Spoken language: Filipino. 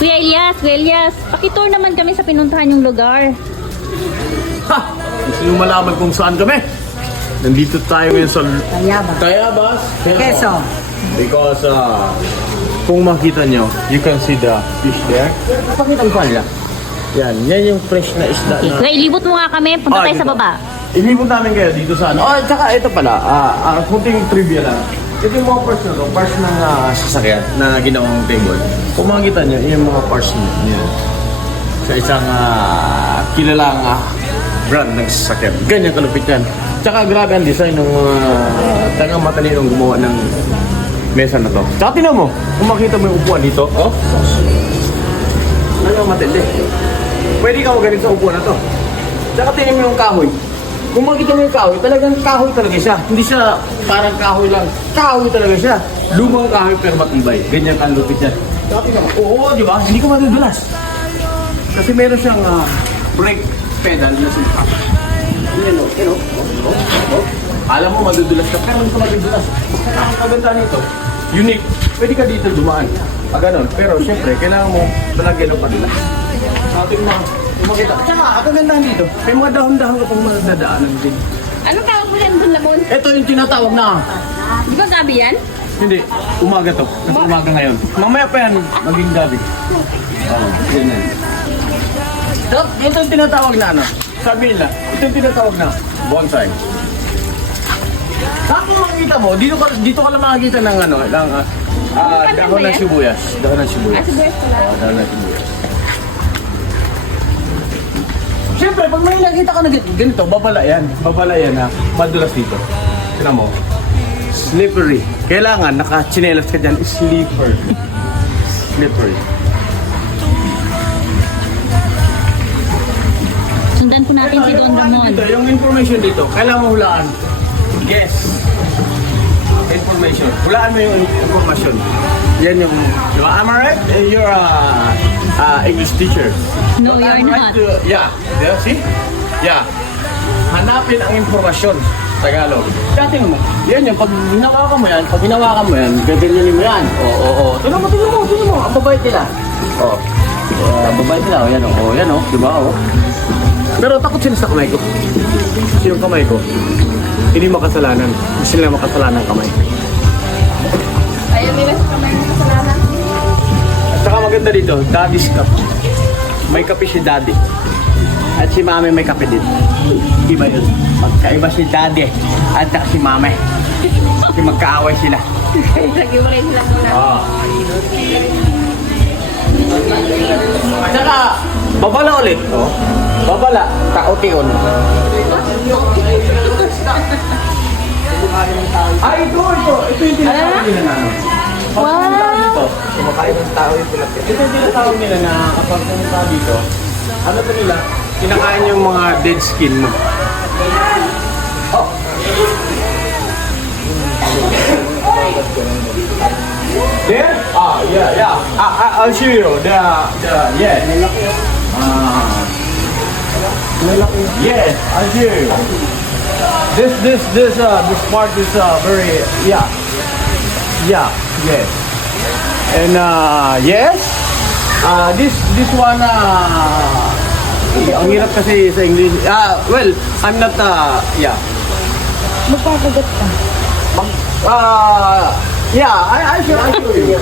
Kuya Elias, pakitour naman kami sa pinuntahan yung lugar. Ha! Gusto nyo malaman kung saan kami? Nandito tayo ngayon sa Tayabas, Quezon. Because kung makita nyo, you can see the fish there. Pakita mo pala. Yan yung fresh na isda na. Kuya, ilibot mo nga kami. Punta tayo sa dito. baba. Ilibot namin kayo dito sa ano. Oh, tsaka ito pala, kunting trivia lang. Ito yung mga parts na to, parts ng sasakyan na ginawang table. Kung makikita nyo, yung mga parts niya. Sa isang kilalang brand ng sasakyan. Ganyan kalupit yan. Tsaka grabe ang design ng tangang matalinong gumawa ng mesa na to. Tsaka tinan mo, kung makita mo yung upuan dito, oh. Ano matindi. Pwede ka magaling sa upuan na to. Tsaka tinan mo yung kahoy. Kung makita mo yung kahoy, talagang kahoy talaga siya. Hindi siya parang kahoy lang. Kahoy talaga siya. Lumang kahoy pero matibay. Ganyan ang lupit yan. Tsaka tinan mo, oo, di ba? Hindi ka madudulas. Kasi meron siyang brake pedal na sumpa. Yan o, yan o. Alam mo, madudulas ka, pero hindi ka madudulas. Ang kaganda nito, unique. Pwede ka dito dumaan. Ganon. Pero syempre, kailangan mo talagyan ng padulas. Ating mga makita. Tsaka, ang kaganda dito, may mga dahon-dahon ka pang madadaanan din. Anong tawag mo yan doon, Lamon? Ito yung tinatawag na. Di ba gabi yan? Hindi, umaga to. Kasi umaga ngayon. Mamaya pa yan, maging gabi. Oo, ganyan. Ito yung tinatawag na ano. Sabi nila, ito yung tinatawag na bonsai. Saan mo makikita mo? Dito ka lang makikita ng ano, ng dahon ng sibuyas. Dahon ng sibuyas. Sibuyas pala. Dahon ng sibuyas. Siyempre, pag may nakita ka na ganito, babala yan. Babala yan ha. Madulas dito. Tignan mo. Slippery. Kailangan naka-chinelas ka dyan. Slippery. Slippery. Sundan po natin si Don Ramon. Dito, yung information dito, kailangan mo hulaan. Guess. Information. Hulaan mo yung information. Yan yung, di ba? Am I right? You're English teacher. No, But you're I'm right not. Yeah. See? Yeah. Hanapin ang informasyon. Tagalog. Dati mo, yan yung, pag hinawakan mo yan, gaganyanin mo yan. Oo. Tignan mo. Ang babait nila. Oo. Ang babait nila. Yan o. Yan o. Di ba o? Pero takot sila sa kamay ko. Kasi yung kamay ko, hindi makasalanan. Hindi sila makasalanan kamay. Ayaw nila sa kamay ng kasalanan. At saka maganda dito, daddy's cup. May kape si daddy. At si mami may kape din. Iba yun. Magkaiba si daddy at saka si mami. Kasi magkaaway sila. Nag-iwalay sila muna. Oo. At saka, babala ulit. Oh. Babala, taotion. Ay, ito yung tinatawag nila na ano. Pag pumunta dito, kumakain ng tao yung tilapia. Ito yung tinatawag nila na kapag pumunta dito, ano to nila, kinakain yung mga dead skin mo. Oh. There? Yeah. I'll show you. Yeah. Yes, I'll show you. This part is very, yes. And yes, this one, ang hirap kasi sa English. Well, I'm not, yeah. Magpapagod ka. Yeah, I show you.